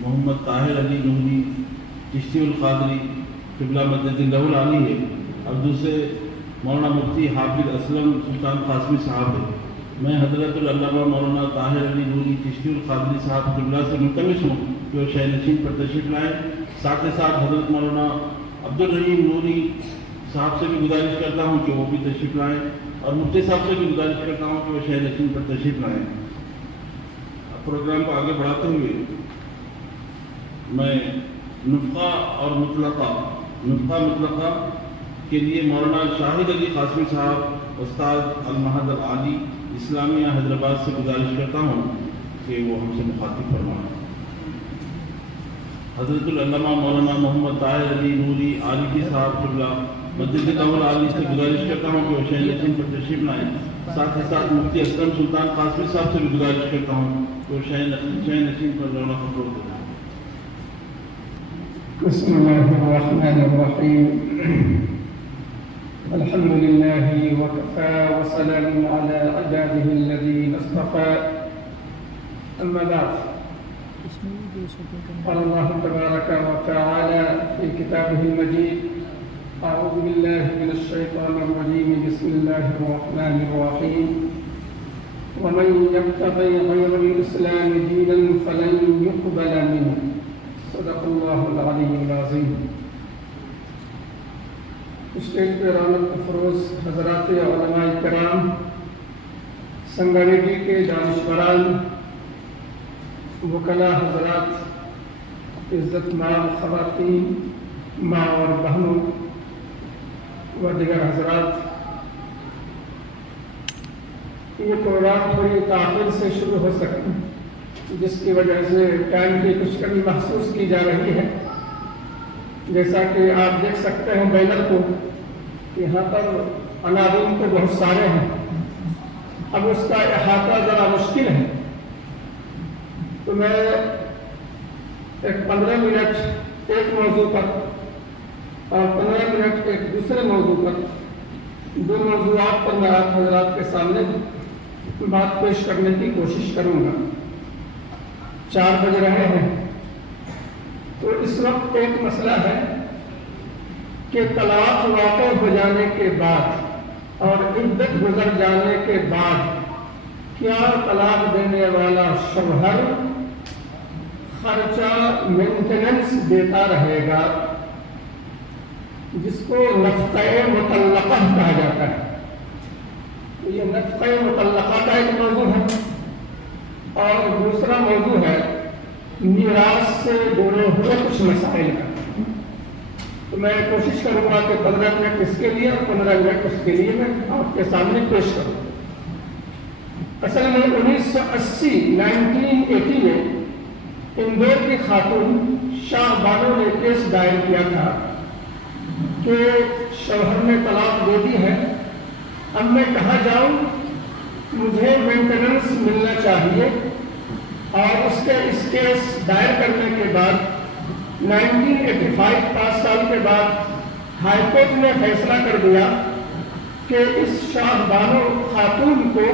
محمد طاہر علی نوری چشتی القادری قبلہ مدد اللہ العالی ہے، اور دوسرے مولانا مفتی حافظ اسلم سلطان قاسمی صاحب ہے۔ میں حضرت العلامہ مولانا طاہر علی نوری چشتی القادری صاحب قبلہ سے ملتمس ہوں کہ وہ شہ نشین پر تشریف لائیں۔ ساتھ ہی ساتھ حضرت مولانا عبدالرحیم نوری صاحب سے بھی گزارش کرتا ہوں کہ وہ بھی تشریف لائیں، اور مفتی صاحب سے بھی گزارش کرتا ہوں کہ وہ شہ نشین پر تشریف لائیں۔ پروگرام کو آگے بڑھاتے ہوئے میں نفقہ مطلقہ کے لیے مولانا شاہد علی قاسمی صاحب استاد المہد العالی اسلامیہ حیدرآباد سے گزارش کرتا ہوں کہ وہ ہم سے مخاطب فرمائیں۔ حضرت العلامہ مولانا محمد طاہر علی نوری عارفی صاحب قبلہ مدد اللہ العالی سے گزارش کرتا ہوں کہ وہ شہ نشین پر تشریف لائیں۔ ساتھ ہی ساتھ مفتی اسلم سلطان قاسمی صاحب سے بھی گزارش کرتا ہوں کہ وہ شہ نشین پر رونق افروز کریں۔ بسم الله الرحمن الرحيم الحمد لله وكفى وسلام على عباده الذين اصطفى أما بعد قال الله تبارك وتعالى في كتابه المجيد أعوذ بالله من الشيطان الرجيم بسم الله الرحمن الرحيم ومن يبتغي غير الإسلام دينا فلن يقبل منه صدق اللہ العلی العظیم۔ اسٹیج پہ رونق افروز حضرات علماء کرام، سنگریڈی کے دانشوران، وکلاء حضرات، عزت مآب خواتین، ماں اور بہنوں و دیگر حضرات، یہ پروگرام تھوڑی تاخیر سے شروع ہو سکتا ہے جس کی وجہ سے ٹائم کی کچھ کمی محسوس کی جا رہی ہے۔ جیسا کہ آپ دیکھ سکتے ہیں بینر کو، یہاں پر عناوین تو بہت سارے ہیں، اب اس کا احاطہ ذرا مشکل ہے، تو میں ایک 15 منٹ ایک موضوع پر اور 15 منٹ ایک دوسرے موضوع پر، دو موضوعات پر میں آپ حضرات کے سامنے بات پیش کرنے کی کوشش کروں گا۔ 4 بج رہے ہیں، تو اس وقت ایک مسئلہ ہے کہ طلاق واقع ہو جانے کے بعد اور عدت گزر جانے کے بعد کیا طلاق دینے والا شوہر خرچہ مینٹیننس دیتا رہے گا، جس کو نفقہ مطلقہ کہا جاتا ہے۔ یہ نفقہ مطلقہ کا ایک موضوع ہے، اور دوسرا موضوع ہے میراث سے جڑے ہوئے کچھ مسائل کا۔ تو میں کوشش کروں گا کہ 15 منٹ اس کے لیے اور 15 منٹ اس کے لیے میں آپ کے سامنے پیش کروں۔ اصل میں 1980 میں اندور کی خاتون شاہ بانو نے کیس دائر کیا تھا کہ شوہر نے طلاق دے دی ہے، اب میں کہاں جاؤں، مجھے مینٹیننس ملنا چاہیے۔ اور اس کیس دائر کرنے کے بعد 1985 5 سال کے بعد ہائی کورٹ نے فیصلہ کر دیا کہ اس شاہ بانو خاتون کو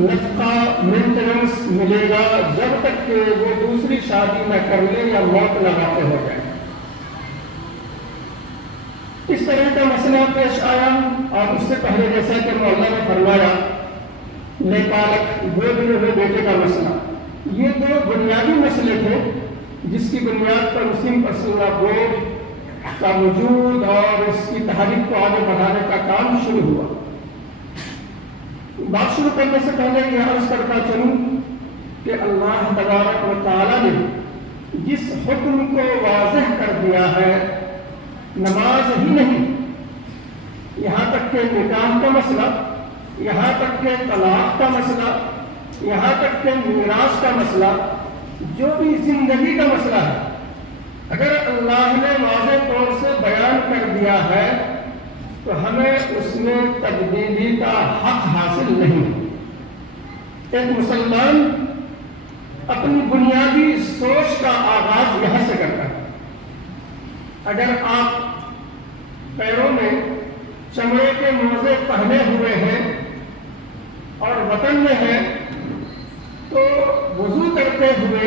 نفقہ مینٹیننس ملے گا جب تک کہ وہ دوسری شادی نہ کر لے یا موت نہ واقع ہو جائے۔ اس طرح کا مسئلہ پیش آیا، اور اس سے پہلے جیسا کہ مولانا نے فرمایا نیپالک گود میں ہوئے بیٹے کا مسئلہ، یہ 2 بنیادی مسئلے تھے جس کی بنیاد پر مسلم پرسنل لا بورڈ کا وجود اور اس کی تحریک کو آگے بڑھانے کا کام شروع ہوا۔ بات شروع کرنے سے پہلے یہ عرض کرتا چلوں کہ اللہ تبارک و تعالی نے جس حکم کو واضح کر دیا ہے، نماز ہی نہیں، یہاں تک کہ نکاح کا مسئلہ، یہاں تک کہ طلاق کا مسئلہ، یہاں تک کہ میراث کا مسئلہ، جو بھی زندگی کا مسئلہ ہے، اگر اللہ نے واضح طور سے بیان کر دیا ہے تو ہمیں اس میں تبدیلی کا حق حاصل نہیں۔ ایک مسلمان اپنی بنیادی سوچ کا آغاز یہاں سے کرتا ہے۔ اگر آپ پیروں میں چمڑے کے موزے پہنے ہوئے ہیں اور وطن میں ہیں تو وضو کرتے ہوئے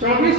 24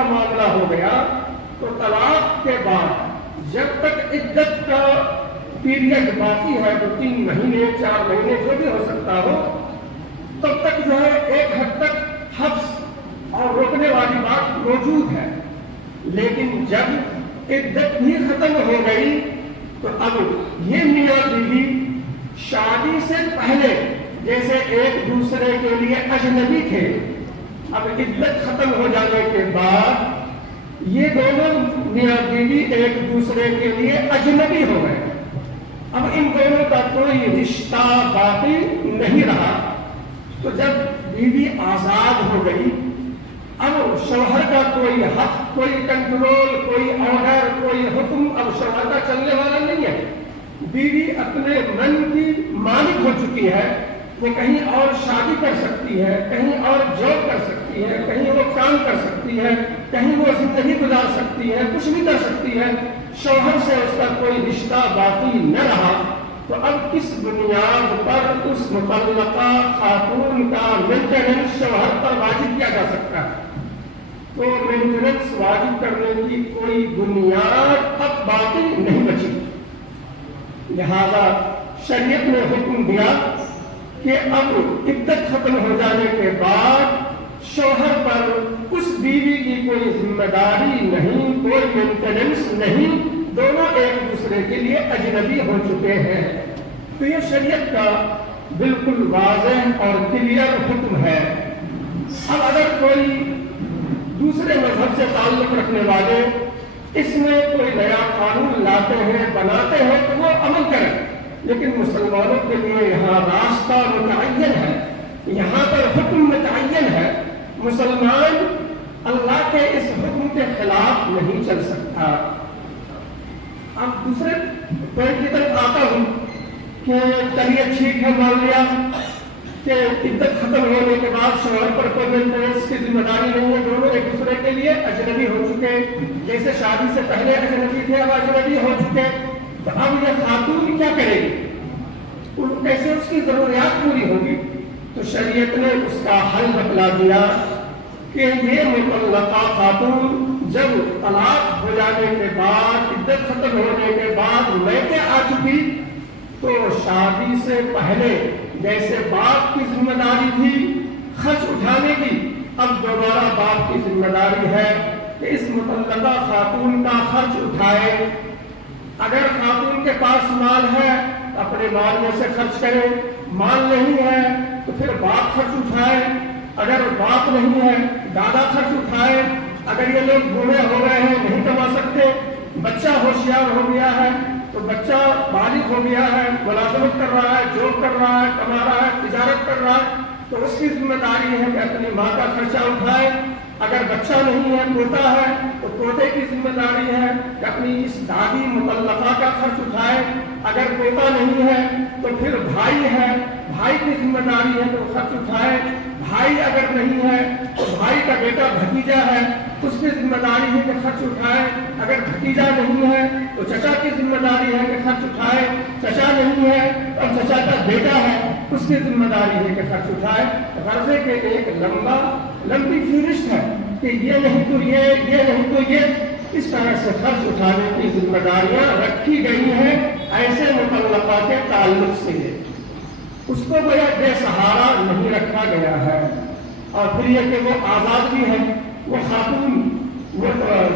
کا معاملہ ہو گیا تو طلاق کے بعد جب تک عدت کا پیریڈ باقی ہے، تو 3 مہینے 4 مہینے جو بھی ہو سکتا ہو، تب تک جو ہے ایک حد تک حبس اور روکنے والی بات موجود ہے. لیکن جب عدت بھی ختم ہو گئی تو اب یہ میاں بیوی شادی سے پہلے جیسے ایک دوسرے کے لیے اجنبی تھے، اب عدت ختم ہو جانے کے بعد یہ دونوں میاں بیوی ایک دوسرے کے لیے اجنبی ہو گئے. اب ان دونوں کا کوئی رشتہ باقی نہیں رہا. تو جب بیوی آزاد ہو گئی، اب شوہر کا کوئی حق، کوئی کنٹرول، کوئی آرڈر، کوئی حکم اب شوہر کا چلنے والا نہیں ہے. بیوی اپنے من کی مالک ہو چکی ہے. وہ کہیں اور شادی کر سکتی ہے، کہیں اور جاب کر سکتی ہے، کہیں وہ کام کر سکتی ہے، کہیں وہ زندگی گزار سکتی ہے، کچھ بھی کر سکتی ہے. شوہر سے اس کا کوئی رشتہ باقی نہ رہا. تو اب کس بنیاد پر اس مطلقہ خاتون کا مینٹیننس شوہر پر واجب کیا جا سکتا ہے؟ تو مینٹیننس واجب کرنے کی کوئی بنیاد اب باقی نہیں بچی. لہذا شریعت نے حکم دیا کہ اب عدت ختم ہو جانے کے بعد شوہر پر اس بیوی کی کوئی ذمہ داری نہیں، کوئی مینٹیننس نہیں. دونوں ایک دوسرے کے لیے اجنبی ہو چکے ہیں. تو یہ شریعت کا بالکل واضح اور کلیئر حکم ہے. اب اگر کوئی دوسرے مذہب سے تعلق رکھنے والے اس میں کوئی نیا قانون لاتے ہیں، بناتے ہیں، تو وہ عمل کریں. لیکن مسلمانوں کے لیے یہاں راستہ متعین ہے، یہاں پر حکم متعین ہے. مسلمان اللہ کے اس حکم کے خلاف نہیں چل سکتا. اب دوسرے پوائنٹ کی طرف آتا ہوں کہ چلیے ٹھیک ہے، مان لیا کہ عدت ختم ہونے کے بعد شوہر پر کوئی مینٹیننس کی ذمہ داری نہیں ہے. دونوں ایک دوسرے کے لیے اجنبی ہو چکے، جیسے شادی سے پہلے اجنبی تھے اب اجنبی ہو چکے. تو اب یہ خاتون کیا کرے گی؟ کیسے اس کی ضروریات پوری ہوگی؟ تو شریعت نے اس کا حل بتلا دیا کہ یہ مطلقہ خاتون جب طلاق ہو جانے کے بعد، عدت ختم ہونے کے بعد میکے آ چکی، تو شادی سے پہلے جیسے باپ کی ذمہ داری تھی خرچ اٹھانے کی، اب دوبارہ باپ کی ذمہ داری ہے کہ اس مطلقہ خاتون کا خرچ اٹھائے. اگر خاتون کے پاس مال ہے اپنے مال میں سے خرچ کرے، مال نہیں ہے تو پھر باپ خرچ اٹھائے. اگر باپ نہیں ہے دادا خرچ اٹھائے. اگر یہ لوگ بوڑھے ہو گئے ہیں، نہیں کما سکتے، بچہ ہوشیار ہو گیا ہے تو بچہ بالغ ہو گیا ہے، ملازمت کر رہا ہے، جاب کر رہا ہے، کما رہا ہے، تجارت کر رہا ہے، تو اس کی ذمہ داری ہے کہ اپنی ماں کا خرچہ اٹھائے. اگر بچہ نہیں ہے، پوتا ہے، تو پوتے کی ذمہ داری ہے کہ اپنی اس دادی مطلقہ کا خرچ اٹھائے. اگر پوتا نہیں ہے تو پھر بھائی ہے، بھائی کی ذمہ داری ہے تو خرچ اٹھائے. بھائی اگر نہیں ہے تو بھائی کا بیٹا بھتیجا ہے، اس کی ذمہ داری ہے کہ خرچ اٹھائے. اگر بھتیجا نہیں ہے تو چچا کی ذمہ داری ہے کہ خرچ اٹھائے. چچا نہیں ہے اور چچا کا بیٹا ہے، اس کی ذمہ داری ہے کہ خرچ اٹھائے. غرضے کے ایک لمبی فہرست ہے کہ یہ نہیں تو یہ نہیں تو یہ، اس طرح سے خرچ اٹھانے کی ذمہ داریاں رکھی گئی ہیں ایسے مطلقہ کے تعلق سے. اس کو گویا بے سہارا نہیں رکھا گیا ہے. اور پھر یہ کہ وہ آزاد بھی ہے، وہ خاتون وہ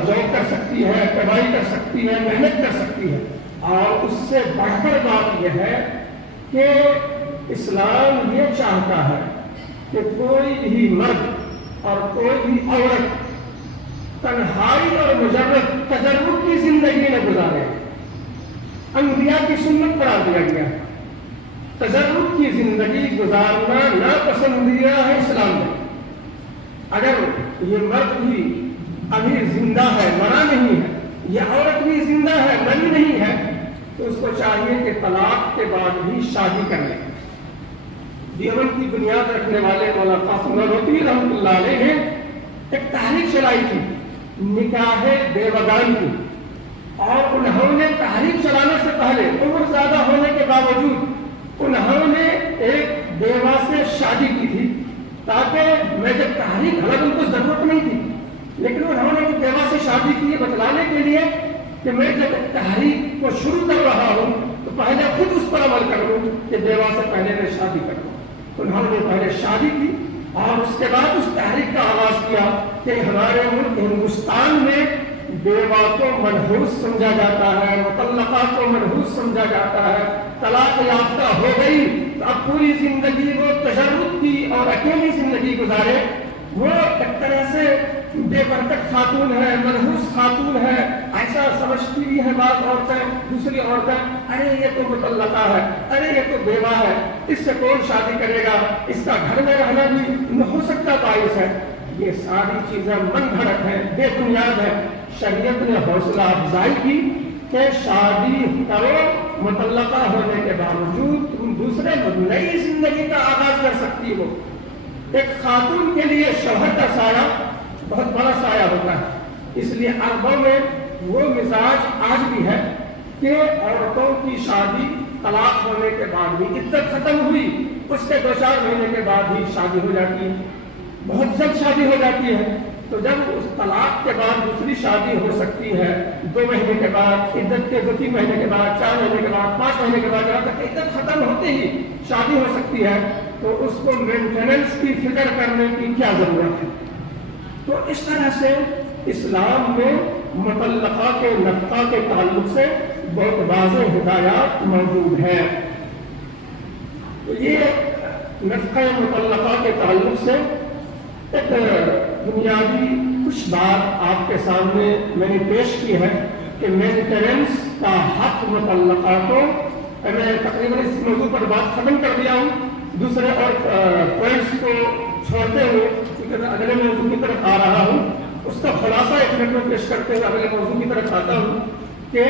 جاب کر سکتی ہے، کمائی کر سکتی ہے، محنت کر سکتی ہے. اور اس سے بڑھ کر بات یہ ہے کہ اسلام یہ چاہتا ہے کہ کوئی بھی مرد اور کوئی بھی عورت تنہائی اور مجرد تجرب کی زندگی نہ گزارے. انبیاء کی سنت قرار دیا گیا. تجرب کی زندگی گزارنا ناپسندیدہ ہے اسلام میں. اگر یہ مرد بھی ابھی زندہ ہے، مرا نہیں ہے، یہ عورت بھی زندہ ہے، مری نہیں ہے، تو اس کو چاہیے کہ طلاق کے بعد بھی شادی کر لے. دیوبند کی بنیاد رکھنے والے مولانا قاسم نانوتوی رحمۃ اللہ علیہ نے ایک تحریک چلائی تھی نکاح بیوگان کی. اور انہوں نے تحریک چلانے سے پہلے عمر زیادہ ہونے کے باوجود انہوں نے ایک بیوہ سے شادی کی تھی، تاکہ میں جب تحریک، حالانکہ ان کو ضرورت نہیں تھی، لیکن انہوں نے شادی کی یہ بتلانے کے لیے کہ میں جب تحریک کو شروع کر رہا ہوں تو پہلے خود اس پر عمل کر لوں کہ بیوہ سے پہلے میں شادی کر لوں. انہوں نے پہلے شادی کی اور اس کے بعد اس تحریک کا آغاز کیا کہ ہمارے ملک ہندوستان میں بیوہ کو منحوس سمجھا جاتا ہے, مطلقہ کو منحوس سمجھا جاتا ہے. طلاق یافتہ ہو گئی تو اب پوری زندگی وہ تجرد کی اور اکیلی زندگی گزارے. وہ ایک طرح سے بے برکت خاتون ہے, منحوس خاتون ہے, ایسا سمجھتی بھی ہے بعض عورتیں, دوسری عورتیں ارے یہ تو مطلقہ ہے, ارے یہ تو بیوہ ہے, اس سے کون شادی کرے گا, اس کا گھر میں رہنا بھی نہ ہو سکتا باعث ہے. یہ ساری چیزیں من گھڑت ہیں, بے بنیاد ہے. شریعت نے حوصلہ افزائی کی کہ شادی کرو, مطلقہ ہونے کے باوجود تم دوسرے نئی زندگی کا آغاز کر سکتی ہو. ایک خاتون کے لیے شوہر کا سایہ بہت بڑا سایہ ہوتا ہے. اس لیے عربوں میں وہ مزاج آج بھی ہے کہ عورتوں کی شادی طلاق ہونے کے بعد بھی عدت ختم ہوئی اس کے 2-4 مہینے کے بعد ہی شادی ہو جاتی ہے, بہت جلد شادی ہو جاتی ہے. تو جب اس طلاق کے بعد دوسری شادی ہو سکتی ہے 2 مہینے کے بعد, عدت کے 2-3 مہینے کے بعد, 4 مہینے کے بعد, 5 مہینے کے بعد, جہاں تک عدت ختم ہوتے ہی شادی ہو سکتی ہے, تو اس کو مینٹیننس کی فکر کرنے کی کیا ضرورت ہے. تو اس طرح سے اسلام میں مطلقہ کے نفقہ کے تعلق سے بہت واضح ہدایات موجود ہیں. تو یہ نفقہ مطلقہ کے تعلق سے ایک بنیادی کچھ بات آپ کے سامنے میں نے پیش کی ہے کہ مینٹیننس کا حق مطلقہ کو. میں تقریباً اس موضوع پر بات ختم کر دیا ہوں. دوسرے اور پوائنٹس کو چھوڑتے ہوئے کیونکہ میں اگلے موضوع کی طرف آ رہا ہوں, اس کا خلاصہ ایک منٹ میں پیش کرتے ہوئے اگلے موضوع کی طرف آتا ہوں کہ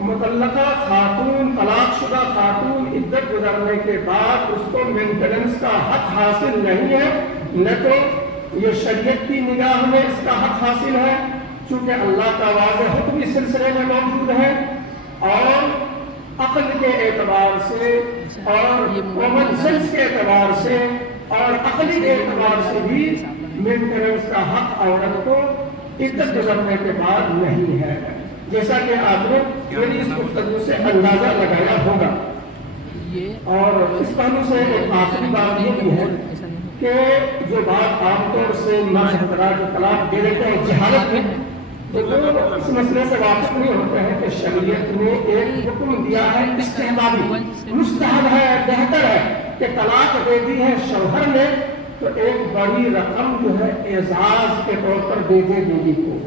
مطلقہ خاتون, طلاق شدہ خاتون عدت گزرنے کے بعد اس کو مینٹیننس کا حق حاصل نہیں ہے. نہ تو یہ شریعت کی نگاہ میں اس کا حق حاصل ہے چونکہ اللہ کا واضح حکم اس سلسلے میں موجود ہے, اور عقل کے اعتبار سے اور کامن سینس کے اعتبار سے اور عقلی اعتبار سے بھی مینٹیننس کا حق عورت کو عدت گزرنے کے بعد نہیں ہے, جیسا کہ آپ نے میری اس گفتگو سے اندازہ لگایا ہوگا. اور اس پہلو سے ایک آخری بات یہ بھی ہے کہ جو بات عام طور سے مرد حضرات جو طلاق دے دیتے ہیں جہالت میں, تو وہ اس مسئلے سے واقف نہیں ہوتے ہیں کہ شریعت نے ایک حکم دیا ہے استحبابی, مستحب ہے, بہتر ہے کہ طلاق دے دی ہے شوہر نے تو ایک بڑی رقم جو ہے اعزاز کے طور پر دے دے بیوی کو.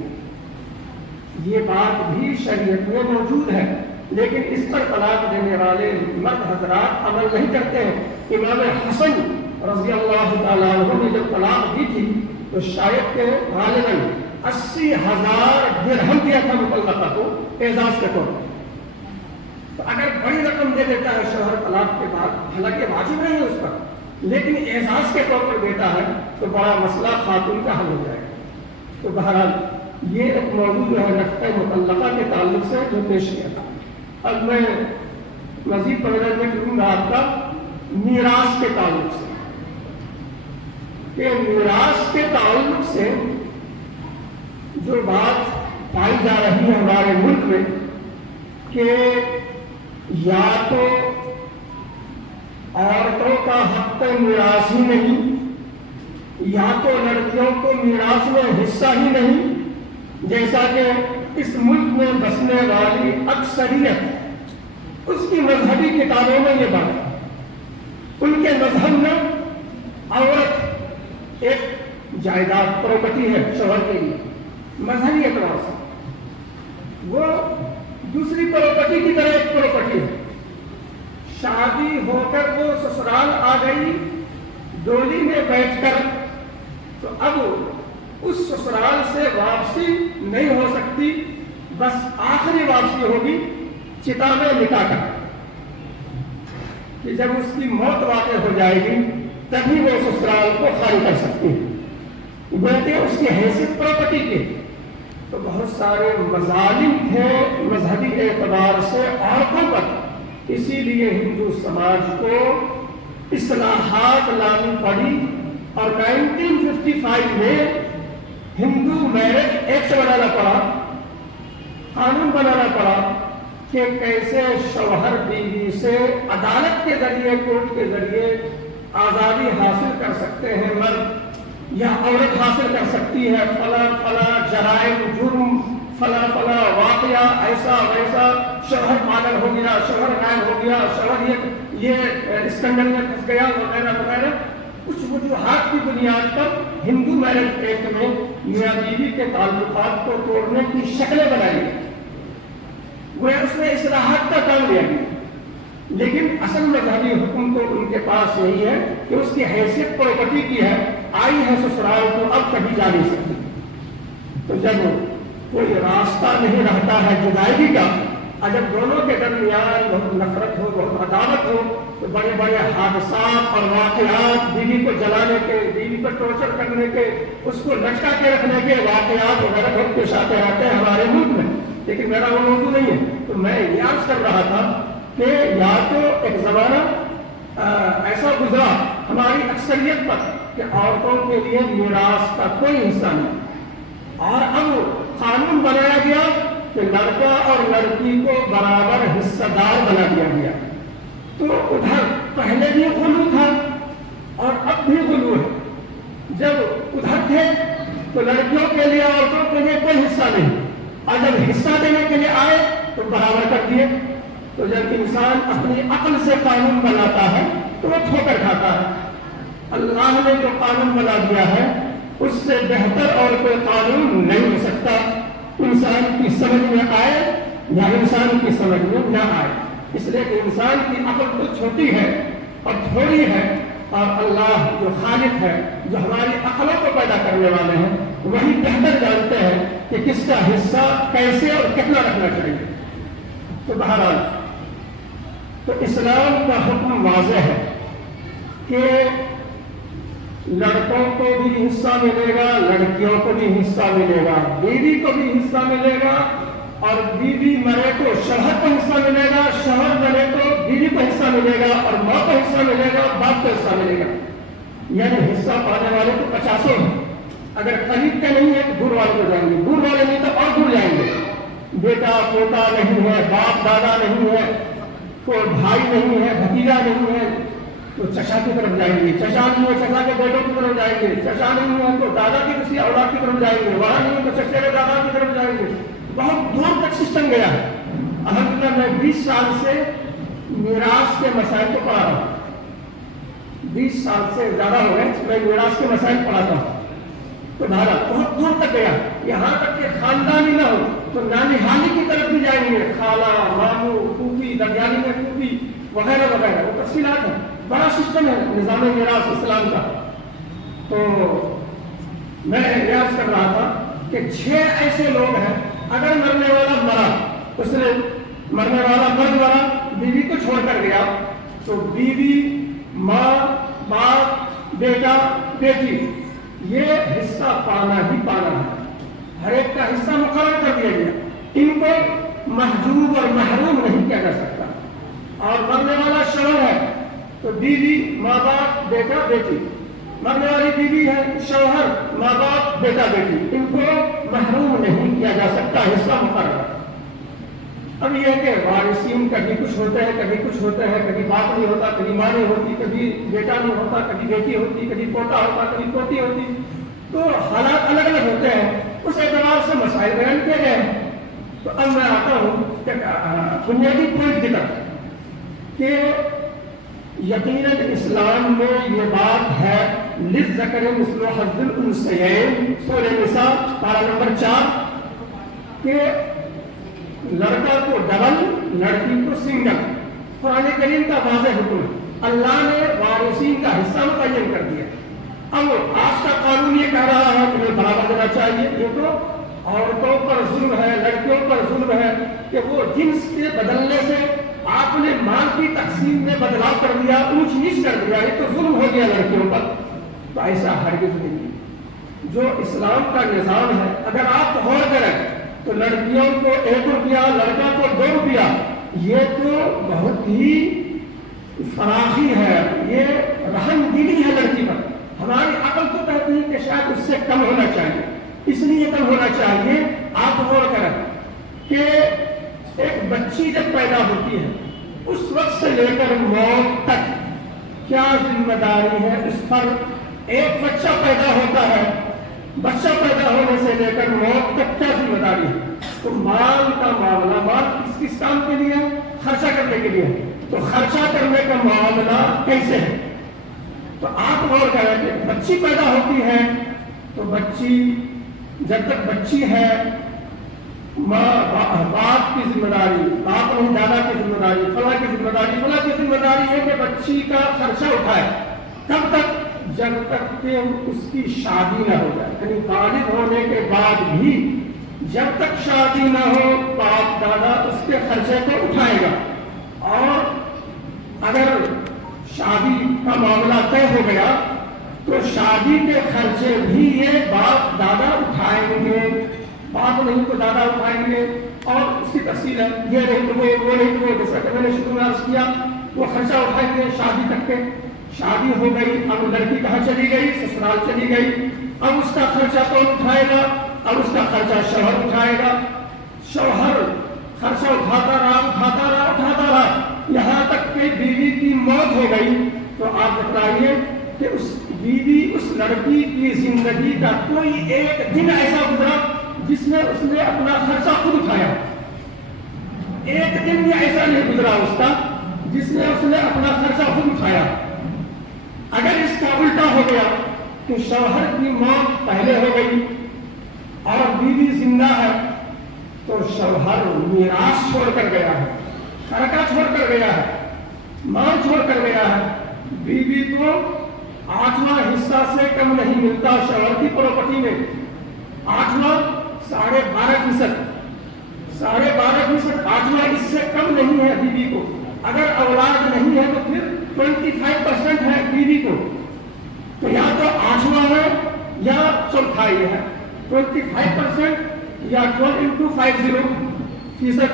یہ بات بھی شریعت میں موجود ہے, لیکن اس پر طلاق دینے والے مرد حضرات عمل نہیں کرتے ہیں. امام حسن رضی اللہ تعالیٰ عنہ نے جب طلاق دی تھی تو شاید کہ غالباً 80,000 درہم دیا تھا مطلقہ کو اعزاز کے طور پر. تو اگر بڑی رقم دے دیتا ہے شوہر طلاق کے بعد, حالانکہ واجب نہیں ہے اس پر, لیکن اعزاز کے طور پر دیتا ہے تو بڑا مسئلہ خاتون کا حل ہو جائے گا. تو بہرحال یہ ایک موضوع جو ہے نفقہ مطلقہ کے تعلق سے جو پیش کیا تھا. اب میں مزید پروگرام کروں گا آپ کا میراث کے تعلق سے کہ میراث کے تعلق سے جو بات پائی جا رہی ہے ہمارے ملک میں کہ یا تو عورتوں کا حق میراث ہی نہیں, یا تو لڑکیوں کو میراث میں حصہ ہی نہیں, جیسا کہ اس ملک میں بسنے والی اکثریت اس کی مذہبی کتابوں میں یہ بات ہے. ان کے مذہب میں عورت ایک جائیداد پراپرٹی ہے شوہر کے لیے, مذہبی اعتبار سے وہ دوسری پراپرٹی کی طرح ایک پراپرٹی ہے. شادی ہو کر وہ سسرال آ گئی ڈولی میں بیٹھ کر, تو اب اس سسرال سے واپسی نہیں ہو سکتی, بس آخری واپسی ہوگی چتا میں لٹا کر, کہ جب اس کی موت واقع ہو جائے گی تبھی وہ سسرال کو خالی کر سکتی ہے. بولتے ہیں اس کی حیثیت پراپرٹی کے. تو بہت سارے مظالم تھے مذہبی اعتبار سے عورتوں پر, اسی لیے ہندو سماج کو اصلاحات لانی پڑی اور 1955 میں ہندو میرج ایکٹ ایکٹ بنانا پڑا، قانون بنانا پڑا کہ کیسے شوہر بیوی سے عدالت کے ذریعے، کورٹ کے ذریعے آزادی حاصل کر سکتے ہیں مرد، یا عورت حاصل کر سکتی ہے فلاں فلاں جرائم، جرم، فلاں فلاں واقعہ، ایسا ویسا، شوہر پاگل ہو گیا، شوہر غائب ہو گیا، شوہر یہ اسکینڈل میں پھنس گیا، وغیرہ وغیرہ، کچھ وجوہات کی بنیاد پر ہندو میرج ایکٹ میں میاں بیوی کے تعلقات کو توڑنے کی شکلیں بنائی گئی، وہ اس میں اصلاحات کا کام لیا گیا، لیکن اصل مذہبی حکم تو ان کے پاس یہی ہے کہ اس کی حیثیت پراپرٹی کی ہے، آئی ہے سسرال تو اب کبھی جا نہیں سکتی۔ تو جب کوئی راستہ نہیں رہتا ہے جدائیگی کا، اور جب دونوں کے درمیان بہت نفرت ہو، بہت عداوت ہو، تو بڑے بڑے حادثات اور واقعات، بیوی کو جلانے کے، بیوی کو ٹارچر کرنے کے، اس کو لٹکا کے رکھنے کے واقعات وغیرہ بہت پیش آتے رہتے ہیں ہمارے ملک میں، لیکن میرا وہ موضوع نہیں ہے۔ تو میں یہ عرض کر رہا تھا کہ یا تو ایک زمانہ ایسا گزرا ہماری اکثریت پر کہ عورتوں کے لیے میراث کا کوئی حصہ نہیں، اور اب قانون بنایا گیا کہ لڑکا اور لڑکی کو برابر حصہ دار بنا دیا گیا۔ تو ادھر پہلے بھی غلو تھا اور اب بھی غلو ہے، جب ادھر تھے تو لڑکیوں کے لیے عورتوں کے لیے کوئی حصہ نہیں، اور جب حصہ دینے کے لیے آئے تو برابر کر دیے۔ تو جب انسان اپنی عقل سے قانون بناتا ہے تو وہ ٹھوکر کھاتا ہے۔ اللہ نے جو قانون بنا دیا ہے اس سے بہتر اور کوئی قانون نہیں ہو سکتا، انسان کی سمجھ میں آئے یا انسان کی سمجھ میں نہ آئے، اس لیے کہ انسان کی عقل تو چھوٹی ہے اور تھوڑی ہے، اور اللہ جو خالق ہے، جو ہماری عقلوں کو پیدا کرنے والے ہیں، وہی بہتر جانتے ہیں کہ کس کا حصہ کیسے اور کتنا رکھنا چاہیے۔ تو بہرحال تو اسلام کا حکم واضح ہے کہ لڑکوں کو بھی حصہ ملے گا، لڑکیوں کو بھی حصہ ملے گا، بیوی کو بھی حصہ ملے گا، اور بیوی مرے تو شوہر کو حصہ ملے گا، شوہر مرے تو بیوی کو حصہ ملے گا، اور ماں کو حصہ ملے گا، باپ کو حصہ ملے گا۔ یعنی حصہ پانے والے تو 50 ہیں، اگر قریب کے نہیں ہے تو دور والے کو جائیں گے، دور والے نہیں تو اور دور جائیں گے۔ بیٹا پوتا نہیں ہے، باپ دادا نہیں ہے، کوئی بھائی نہیں ہے، بھتیجا نہیں ہے تو چچا کی طرف جائیں گے، چچا نہیں ہے چچا کے بیٹوں کی طرف جائیں گے، چچا نہیں ہے تو دادا کی کسی اولاد کی طرف جائیں گے، وہاں نہیں ہے تو چچے کے دادا کی طرف جائیں گے۔ بہت دور تک سسٹم گیا ہے۔ الحمدللہ میں 20 سال سے میراث کے مسائل کو پڑھا رہا ہوں، 20 سال سے زیادہ ہو گئے میں میراث کے مسائل پڑھاتا ہوں۔ تو بہت دور تک گیا، یہاں تک کہ خاندانی نہ ہو تو نانحالی کی طرف بھی جائیں گے، خالہ، ماموں، پھوپھی، درمیانی میں پھوپھی وغیرہ وغیرہ، وہ تفصیلات ہیں، بڑا سسٹم ہے نظام میراث اسلام کا۔ تو میں ریاض کر رہا تھا کہ 6 ایسے لوگ ہیں، اگر مرنے والا مرا، اس نے مرنے والا مرد مرا، بیوی کو چھوڑ کر گیا، تو بیوی، ماں، باپ، بیٹا، بیٹی، یہ حصہ پانا ہی پانا ہے، ہر ایک کا حصہ مقرر کر دیا گیا، ان کو محجوب اور محروم نہیں کیا جا سکتا۔ اور مرنے والا شوہر ہے تو بیوی، ماں باپ، بیٹا، بیٹی، مرنے والی بیوی ہے، شوہر، ماں باپ، بیٹا، بیٹی، ان کو محروم نہیں کیا جا سکتا، حصہ مقرر۔ اب یہ ہے کہ وارثین کبھی کچھ ہوتے ہیں، کبھی کچھ ہوتے ہیں، کبھی باپ نہیں ہوتا، کبھی ماں نہیں ہوتی، کبھی بیٹا نہیں ہوتا، کبھی بیٹی ہوتی، کبھی پوتا ہوتا، کبھی پوتی ہوتی، تو حالات الگ الگ ہوتے ہیں، اس اعتبار سے مسائل بیان کیے گئے ہیں۔ تو اب میں آتا ہوں بنیادی پوائنٹ کی طرف کہ یقیناً اسلام میں یہ بات ہے للذکر مثل حظ الانثیین، سورہ نساء پارہ نمبر 4، کہ لڑکا کو ڈبل، لڑکی کو سنگل۔ قرآن کریم کا واضح حکم ہے، اللہ نے وارثین کا حصہ متعین کر دیا۔ اب آج کا قانون یہ کہہ رہا ہے کہ انہیں برابر دینا چاہیے، یہ تو عورتوں پر ظلم ہے، لڑکیوں پر ظلم ہے کہ وہ جنس کے بدلنے سے آپ نے مال کی تقسیم میں بدلاؤ کر دیا، اونچ نیچ کر دیا، یہ تو ظلم ہو گیا لڑکیوں پر۔ تو ایسا ہرگز نہیں، جو اسلام کا نظام ہے اگر آپ غور کریں تو لڑکیوں کو 1 روپیہ، لڑکا کو 2 روپیہ، یہ تو بہت ہی فراخی ہے، یہ رحم دلی ہے لڑکی پر۔ ہماری عقل تو کہتی ہے کہ شاید اس سے کم ہونا چاہیے، اس لیے کم ہونا ہونا چاہیے. آپ غور کریں کہ ایک بچی جب پیدا ہوتی ہے اس وقت سے لے کر موت تک کیا ذمہ داری ہے اس پر. ایک بچہ پیدا ہوتا ہے, بچہ پیدا ہونے سے لے کر موت تک کیا ذمہ داری ہے. تو مال کا معاملہ, مال کس کام کے لیے ہے؟ خرچہ کرنے کے لیے. تو خرچہ کرنے کا معاملہ کیسے ہے؟ تو آپ غور کریں کہ بچی پیدا ہوتی ہے تو بچی جب تک بچی ہے باپ کی ذمہ داری, باپ نہیں دادا کی ذمہ داری, فلاں کی ذمہ داری, فلاں کی ذمہ داری ہے کہ بچی کا خرچہ اٹھائے. کب تک؟ جب تک کہ اس کی شادی نہ ہو جائے. یعنی بالغ ہونے کے بعد بھی جب تک شادی نہ ہو باپ دادا اس کے خرچے کو اٹھائے گا. اور اگر شادی کا معاملہ طے ہو گیا تو شادی کے خرچے بھی یہ باپ دادا اٹھائیں گے. باپ نہیں تو دادا اٹھائیں گے. اور اس کی تفصیل ہے, یہ نہیں تو وہ نہیں تو, جیسا کہ میں نے شروع میں عرض کیا, وہ خرچہ اٹھائیں گے شادی تک کے. شادی ہو گئی, اب لڑکی کہاں چلی گئی؟ سسرال چلی گئی. اب اس کا خرچہ کون اٹھائے گا؟ اب اس کا خرچہ شوہر اٹھائے گا. شوہر خرچہ اٹھاتا رہا یہاں تک کہ بیوی کی موت ہو گئی. تو آپ بتائیے کہ اس بیوی, اس لڑکی کی زندگی کا کوئی ایک دن ایسا گزرا جس میں اس نے اپنا خرچہ خود اٹھایا؟ ایک دن بھی ایسا نہیں گزرا اس کا جس میں اس نے اپنا خرچہ خود اٹھایا. اگر اس کا الٹا ہو گیا کہ شوہر کی موت پہلے ہو گئی اور بیوی زندہ ہے تو شوہر میراث چھوڑ کر گیا ہے, ترکہ چھوڑ کر گیا ہے, مال چھوڑ کر گیا ہے. بیوی کو 8واں حصہ سے کم نہیں ملتا شوہر کی پراپرٹی میں. 8واں 12.5%, 12.5%, 8واں اس سے کم نہیں ہے بیوی کو. اگر اولاد نہیں ہے تو پھر 25% ہے بیوی کو. تو یا تو 8واں ہے یا چوتھائی ہے. 25% یا 12.50%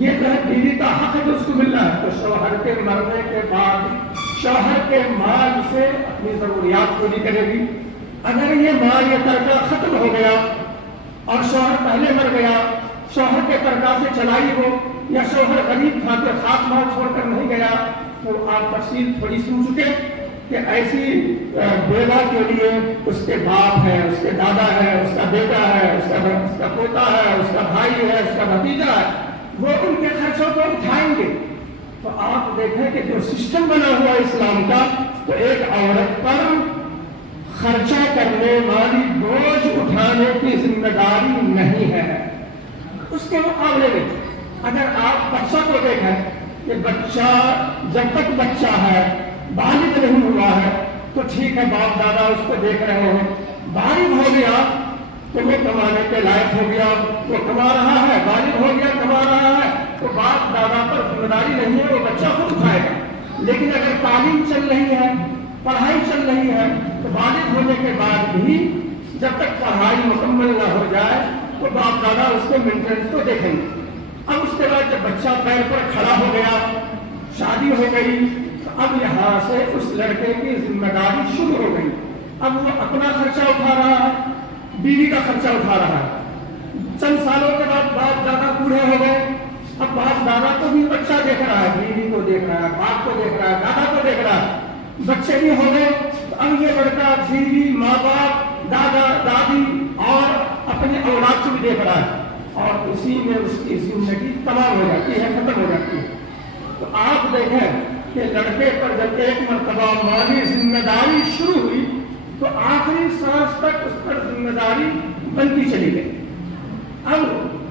یہ جو ہے بیوی کا حق ہے جو اس کو مل رہا ہے. تو شوہر کے مرنے کے بعد شوہر کے مال سے اپنی ضروریات پوری کرے گی. اگر یہ مال, یہ ترکہ ختم ہو گیا اور شوہر پہلے مر گیا, شوہر کے ترکہ سے چلائی ہو, یا شوہر غریب تھا تو خاص مال چھوڑ کر نہیں گیا, تو آپ تفصیل تھوڑی سن چکے کہ ایسی بیوہ کے لیے اس کے باپ ہے, اس کے دادا ہے, اس کا بیٹا ہے, اس کا پوتا ہے, اس کا بھائی ہے, اس کا بھتیجا ہے, وہ ان کے خرچوں کو اٹھائیں گے. تو آپ دیکھیں کہ جو سسٹم بنا ہوا اسلام کا, تو ایک عورت پر خرچہ کرنے والی بوجھ اٹھانے کی ذمہ داری نہیں ہے. اس کے مقابلے میں اگر آپ بچہ کو دیکھیں کہ بچہ جب تک بچہ ہے, بالغ نہیں ہوا ہے, تو ٹھیک ہے باپ دادا اس کو دیکھ رہے ہیں. بالغ ہو گیا تو وہ کمانے کے لائق ہو گیا, وہ کما رہا ہے, بالغ ہو گیا, کما رہا ہے, تو باپ دادا پر ذمہ داری نہیں ہے, وہ بچہ خود اٹھائے گا. لیکن اگر تعلیم چل رہی ہے, پڑھائی چل رہی ہے, تو بالغ ہونے کے بعد بھی جب تک پڑھائی مکمل نہ ہو جائے تو باپ دادا اس کے مینٹیننس کو دیکھیں گے. اب اس کے بعد جب بچہ پیر پر کھڑا ہو گیا, شادی ہو گئی, تو اب یہاں سے اس لڑکے کی ذمہ داری شروع ہو گئی. اب وہ اپنا خرچہ اٹھا رہا ہے, بیوی کا خرچہ اٹھا رہا ہے. چند سالوں کے بعد باپ دادا بوڑھے ہو گئے. اب باپ دادا کو بھی بچہ دیکھ رہا ہے, بیوی کو دیکھ رہا ہے, باپ کو دیکھ رہا ہے, دادا کو دیکھ رہا ہے. بچے بھی ہو گئے. اب یہ لڑکا بیوی, ماں باپ, دادا دادی اور اپنے اولاد کو بھی دیکھ رہا ہے, اور اسی میں اس کی زندگی تمام ہو جاتی ہے, ختم ہو جاتی ہے. تو آپ دیکھیں کہ لڑکے پر جب ایک مرتبہ مالی ذمہ داری شروع ہوئی تو آخری سانس تک اس پر ذمہ داری بنتی چلی گئی. اب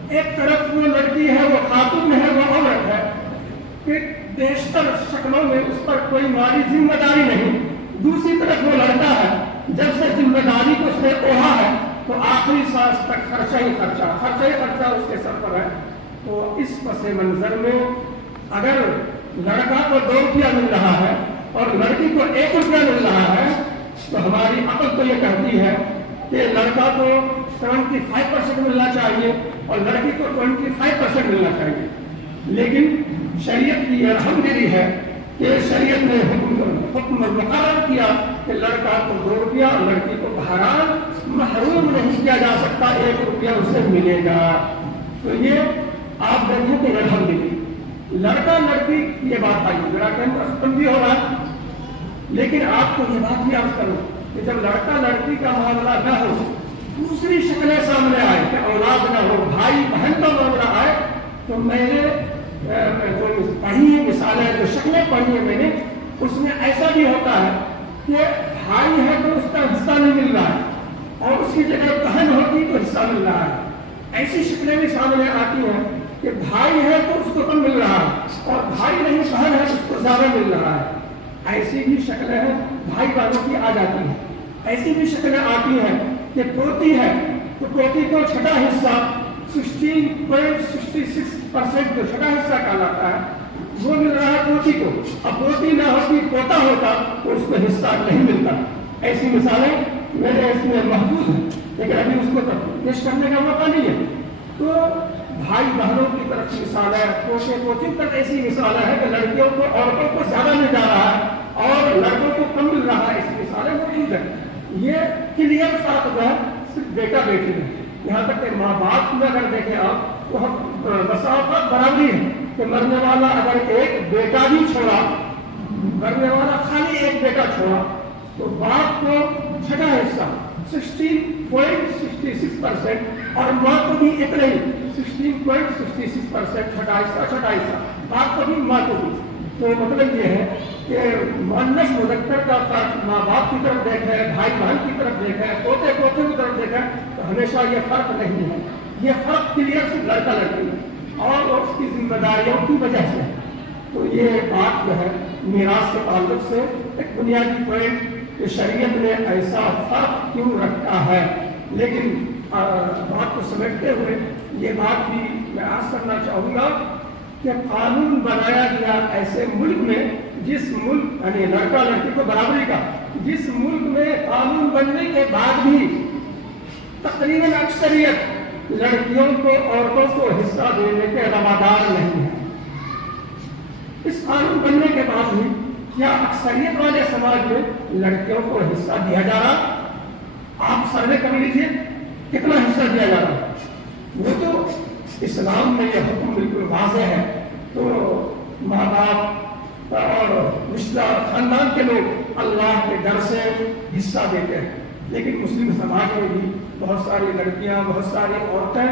ایک طرف وہ لڑکی ہے, وہ خاتون ہے, وہ عورت ہے کہ بیشتر شکلوں میں اس پر کوئی مالی ذمہ داری نہیں. دوسری طرف وہ لڑکا ہے, جب سے ذمہ داری کو اس نے اوڑھا ہے تو آخری سانس تک خرچہ ہی خرچہ اس کے سر پر ہے. تو اس پس منظر میں اگر لڑکا کو 2 روپیہ مل رہا ہے اور لڑکی کو 1 روپیہ مل رہا ہے تو ہماری عقل تو یہ کہتی ہے کہ لڑکا کو 75% ملنا چاہیے اور لڑکی کو 25% ملنا چاہیے. لیکن شریعت کی یہ الحمدللہ ہے کہ شریعت نے حکم مقرر کیا کہ لڑکا کو 2 روپیہ اور لڑکی کو بہرحال محروم نہیں کیا جا سکتا، 1 روپیہ اسے ملے گا۔ تو یہ آپ دیکھیں کہ الحمدللہ لڑکا لڑکی یہ بات آئی، ذرا کہ بھی ہو رہا ہے، لیکن آپ کو یہ بات بھی عرض کروں کہ جب لڑکا لڑکی کا معاملہ نہ ہو، دوسری شکلیں سامنے آئے کہ اولاد نہ ہو، بھائی بہن کا معاملہ آئے، تو میں نے جو پڑھی ہے مثالیں، جو شکلیں پڑھی ہیں میں نے، اس میں ایسا بھی ہوتا ہے کہ بھائی ہے تو اس کا حصہ نہیں مل رہا ہے، اور اس کی جگہ بہن ہوتی تو حصہ مل رہا ہے۔ ایسی شکلیں بھی سامنے آتی ہیں کہ بھائی ہے تو اس کو کم مل رہا ہے، اور بھائی نہیں بہن ہے تو اس کو زیادہ مل رہا ہے۔ ایسی بھی شکلیں ہیں بھائی بہنوں کی آ جاتی ہیں۔ ایسی بھی شکلیں آتی ہیں کہ پوتی ہے تو پوتی کو چھٹا حصہ 16.66% جو چھٹا حصہ کہلاتا ہے وہ مل رہا ہے پوتی کو، اب پوتی نہ ہوتی پوتا ہوتا تو اس کو حصہ نہیں ملتا۔ ایسی مثالیں میرے اس میں محفوظ ہیں، لیکن ابھی اس کو پیش کرنے کا موقع نہیں ہے۔ تو بھائی بہنوں کی طرف مثال ہے، پوتے پوتی تک ایسی مثالیں ہیں کہ لڑکیوں کو عورتوں کو زیادہ مل جا رہا ہے اور لڑکوں کو کم مل رہا ہے، ایسی مثالیں موجود ہیں۔ یہ کلیئر فرق جو ہے صرف بیٹا بیٹی میں، یہاں تک کہ ماں باپ میں اگر دیکھیں آپ تو مساوات برابری ہے کہ مرنے والا اگر ایک بیٹا بھی چھوڑا، مرنے والا خالی ایک بیٹا چھوڑا تو باپ کو چھٹا حصہ 16.66% اور ماں کو بھی اتنا ہی 16.66% چھٹا حصہ باپ کو بھی ماں کو بھی۔ تو مطلب یہ ہے کہ مؤنث مذکر کا فرق ماں باپ کی طرف دیکھے، بھائی بہن کی طرف دیکھے، پوتے پوتے کی طرف دیکھے تو ہمیشہ یہ فرق نہیں ہے۔ یہ فرق کلیئر صرف لڑکا لڑکی ہے اور اس کی ذمہ داریوں کی وجہ سے۔ تو یہ بات جو ہے میراث کے تعلق سے ایک بنیادی پوائنٹ کہ شریعت نے ایسا فرق کیوں رکھا ہے، لیکن بات کو سمیٹتے ہوئے یہ بات بھی میں عرض کرنا چاہوں گا کہ قانون بنایا گیا ایسے ملک میں جس ملک یعنی لڑکا لڑکی کو برابری کا، جس ملک میں قانون بننے کے بعد بھی تقریباً اکثریت لڑکیوں کو عورتوں کو حصہ دینے کے روادار نہیں ہے۔ اس قانون بننے کے بعد بھی کیا اکثریت والے سماج میں لڑکیوں کو حصہ دیا جا رہا؟ آپ سروے کر لیجیے کتنا حصہ دیا جا رہا؟ وہ تو اسلام میں یہ حکم بالکل واضح ہے، تو ماں باپ اور رشتہ خاندان کے لوگ اللہ کے ڈر سے حصہ دیتے ہیں، لیکن مسلم سماج میں بھی بہت ساری لڑکیاں، بہت ساری عورتیں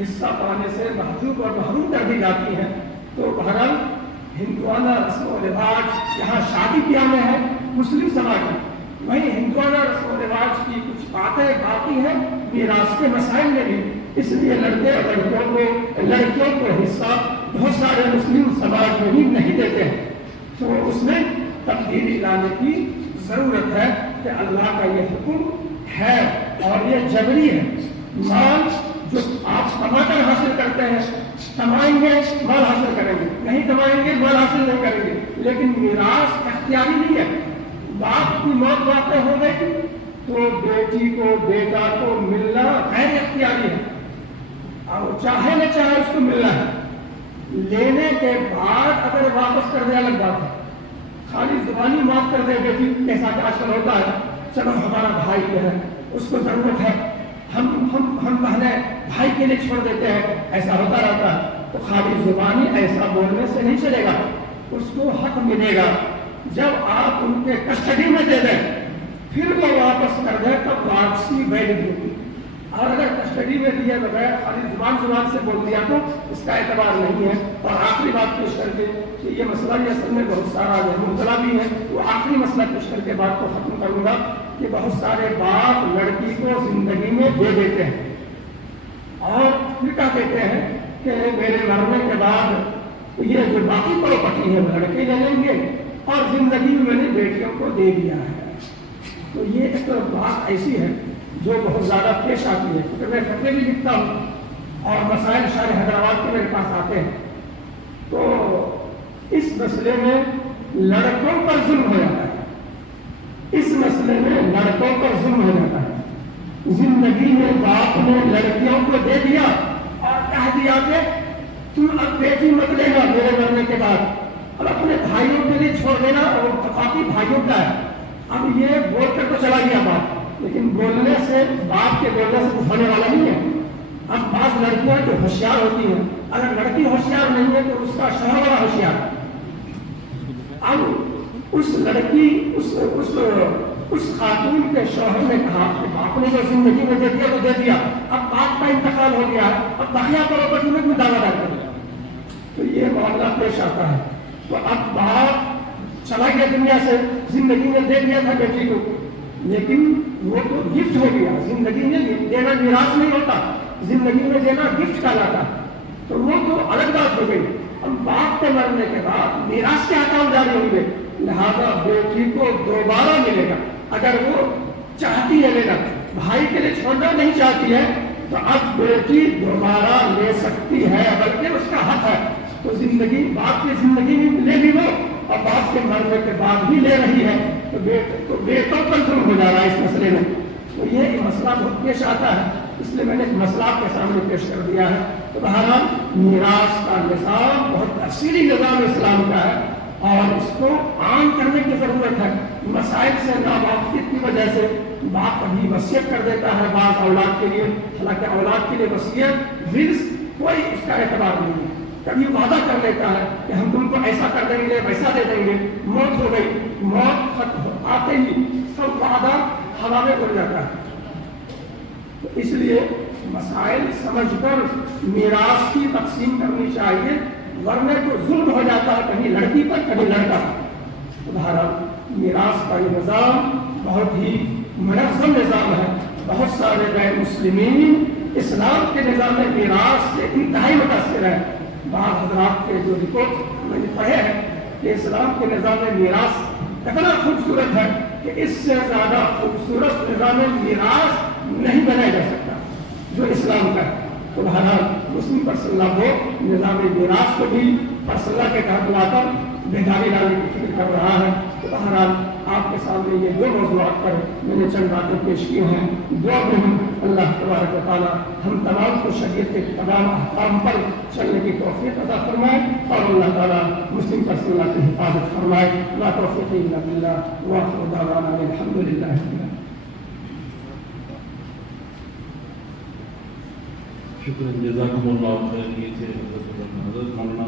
حصہ پانے سے محجوب اور محروم کر دی جاتی ہیں۔ تو بہرحال ہندوانہ رسم و رواج یہاں شادی بیاہ میں ہے مسلم سماج میں، وہیں ہندوانہ رسم و رواج کی کچھ باتیں باقی ہیں میراث کے مسائل میں بھی، اس لیے لڑکے اور لڑکیوں کو حصہ بہت سارے مسلم سماج میں بھی نہیں دیتے ہیں۔ تو اس میں تبدیلی لانے کی ضرورت ہے کہ اللہ کا یہ حکم ہے اور یہ جبری ہے۔ مال جو آپ کما کر حاصل کرتے ہیں، کمائیں گے مال حاصل کریں گے، نہیں کمائیں گے مال حاصل نہیں کریں گے، لیکن میراث اختیاری نہیں ہے۔ باپ کی موت واقع ہو گئی تو بیٹی کو بیٹا کو ملنا غیر اختیاری ہے، اور چاہے نہ چاہے اس کو ملنا ہے۔ لینے کے بعد اگر واپس کر دے الگ بات ہے، خالی زبانی معاف کر دے بیٹی کیسا کہ آج کل ہوتا ہے، چلو ہمارا بھائی جو ہے اس کو ضرورت ہے، ہم بہنیں بھائی کے لیے چھوڑ دیتے ہیں، ایسا ہوتا رہتا ہے۔ تو خالی زبانی ایسا بولنے سے نہیں چلے گا، اس کو حق ملے گا جب آپ ان کے کسٹڈی میں دے دیں، پھر وہ واپس کر دیں تب واپسی ویلڈ ہوگی۔ اور اگر کسٹڈی میں دیا بغیر خالی زبان سے بول دیا تو اس کا اعتبار نہیں ہے۔ اور آخری بات پیش کر کے کہ یہ مسئلہ بھی اصل میں بہت سارا مبتلا بھی ہے، وہ آخری مسئلہ پیش کر کے بات کو ختم کروں گا کہ بہت سارے باپ لڑکی کو زندگی میں دے دیتے ہیں اور پھر کیا کہتے ہیں کہ میرے مرنے کے بعد یہ جو باقی پراپرٹی ہے وہ لڑکے لے لیں گے اور زندگی میں نے بیٹیوں کو دے دیا ہے۔ تو یہ ایک بات ایسی ہے جو بہت زیادہ پیش آتی ہے، کیونکہ میں فتوے بھی لکھتا ہوں اور مسائل شہر حیدرآباد کے میرے پاس آتے ہیں۔ تو اس مسئلے میں لڑکوں پر ظلم ہو جاتا ہے، اس مسئلے میں لڑکوں پر ظلم ہو جاتا ہے۔ زندگی میں باپ نے لڑکیوں کو دے دیا اور کہہ دیا کہ تم اب بیٹی مت لینا میرے مرنے کے بعد، اب اپنے بھائیوں کے لیے چھوڑ دینا اور باقی بھائیوں کا ہے۔ اب یہ بول کر تو چلا گیا باپ، لیکن بولنے سے باپ کے بولنے سے کچھ ہونے والا نہیں ہے. اب بعض لڑکیاں جو ہوشیار ہوتی ہیں, اگر لڑکی ہوشیار نہیں ہے تو اس کا شوہر بڑا ہوشیار. اب اس لڑکی اس خاتون کے شوہر نے کہا کہ باپ نے جو زندگی میں دے دیا تو دے دیا, اب باپ کا انتقال ہو گیا, اب بقیہ پراپرٹی میں دعویٰ دار کر دیا. تو یہ معاملہ پیش آتا ہے. تو اب باپ چلا گیا دنیا سے, زندگی میں دے دیا تھا بیٹی کو, لیکن وہ تو گفٹ ہو گیا. زندگی میں دینا میراث نہیں ہوتا, زندگی میں دینا گفٹ کہلاتا. تو وہ تو الگ بات ہو گئی. اب باپ کے مرنے کے بعد میراث کے احکام جاری ہوں گے, لہذا بیٹی کو دوبارہ ملے گا. اگر وہ چاہتی ہے لینا, بھائی کے لیے چھوڑنا نہیں چاہتی ہے, تو اب بیٹی دوبارہ لے سکتی ہے, بلکہ اس کا حق ہے. تو زندگی باپ کی زندگی میں لے بھی وہ, اور باپ کے مرنے کے بعد بھی لے رہی ہے, تو بیٹوں پر ظلم ہو جا رہا ہے اس مسئلے میں. تو یہ مسئلہ بہت پیش آتا ہے, اس لیے میں نے ایک مسئلہ آپ کے سامنے پیش کر دیا ہے. تو بہرحال میراث کا نظام بہت تفصیلی نظام اسلام کا ہے, اور اس کو عام کرنے کی ضرورت ہے. مسائل سے ناواقفیت کی وجہ سے باپ کبھی وصیت کر دیتا ہے بعض اولاد کے لیے, حالانکہ اولاد کے لیے وصیت ورث کوئی اس کا اعتبار نہیں ہے. کبھی وعدہ کر لیتا ہے کہ ہم تم کو ایسا کر دیں گے, ویسا دے دیں گے. موت ہو گئی, موت ختم آتے ہی سب وعدہ ہوا میں اڑ جاتا ہے. تو اس لیے مسائل سمجھ کر میراث کی تقسیم کرنی چاہیے, ورنہ تو ظلم ہو جاتا ہے کہیں لڑکی پر کہیں لڑکا. بہرحال میراث کا یہ نظام بہت ہی منظم نظام ہے. بہت سارے غیر مسلمین اسلام کے نظام میراث سے انتہائی متاثر ہیں. بعض حضرات کے جو رپورٹ میں نے پڑھے ہیں کہ اسلام کے نظام میراث اتنا خوبصورت ہے کہ اس سے زیادہ خوبصورت نظام میراث نہیں بنایا جا سکتا جو اسلام کا ہے. تو بہرحال مسلم پرسنل لا کو نظام میراث کو بھی پرسنل لا کے تحت لا کر بیداری لانے کی فکر کر رہا ہے. تو بہرحال آپ کے سامنے یہ دو موضوعات پر میں نے چند باتیں پیش کی ہیں. دعا میں ہوں اللہ تبارک و تعالیٰ ہم تمام کو شریعت کے تمام احکام پر چلنے کی توفیق عطا فرمائے, اور اللہ تعالیٰ مسلم پرسنل لا کی حفاظت فرمائے. لا توفیق الا باللہ وآخر دعوانا الحمد للہ. شکریہ, جزاکم اللہ خیر. یہ تھے حضرت مولانا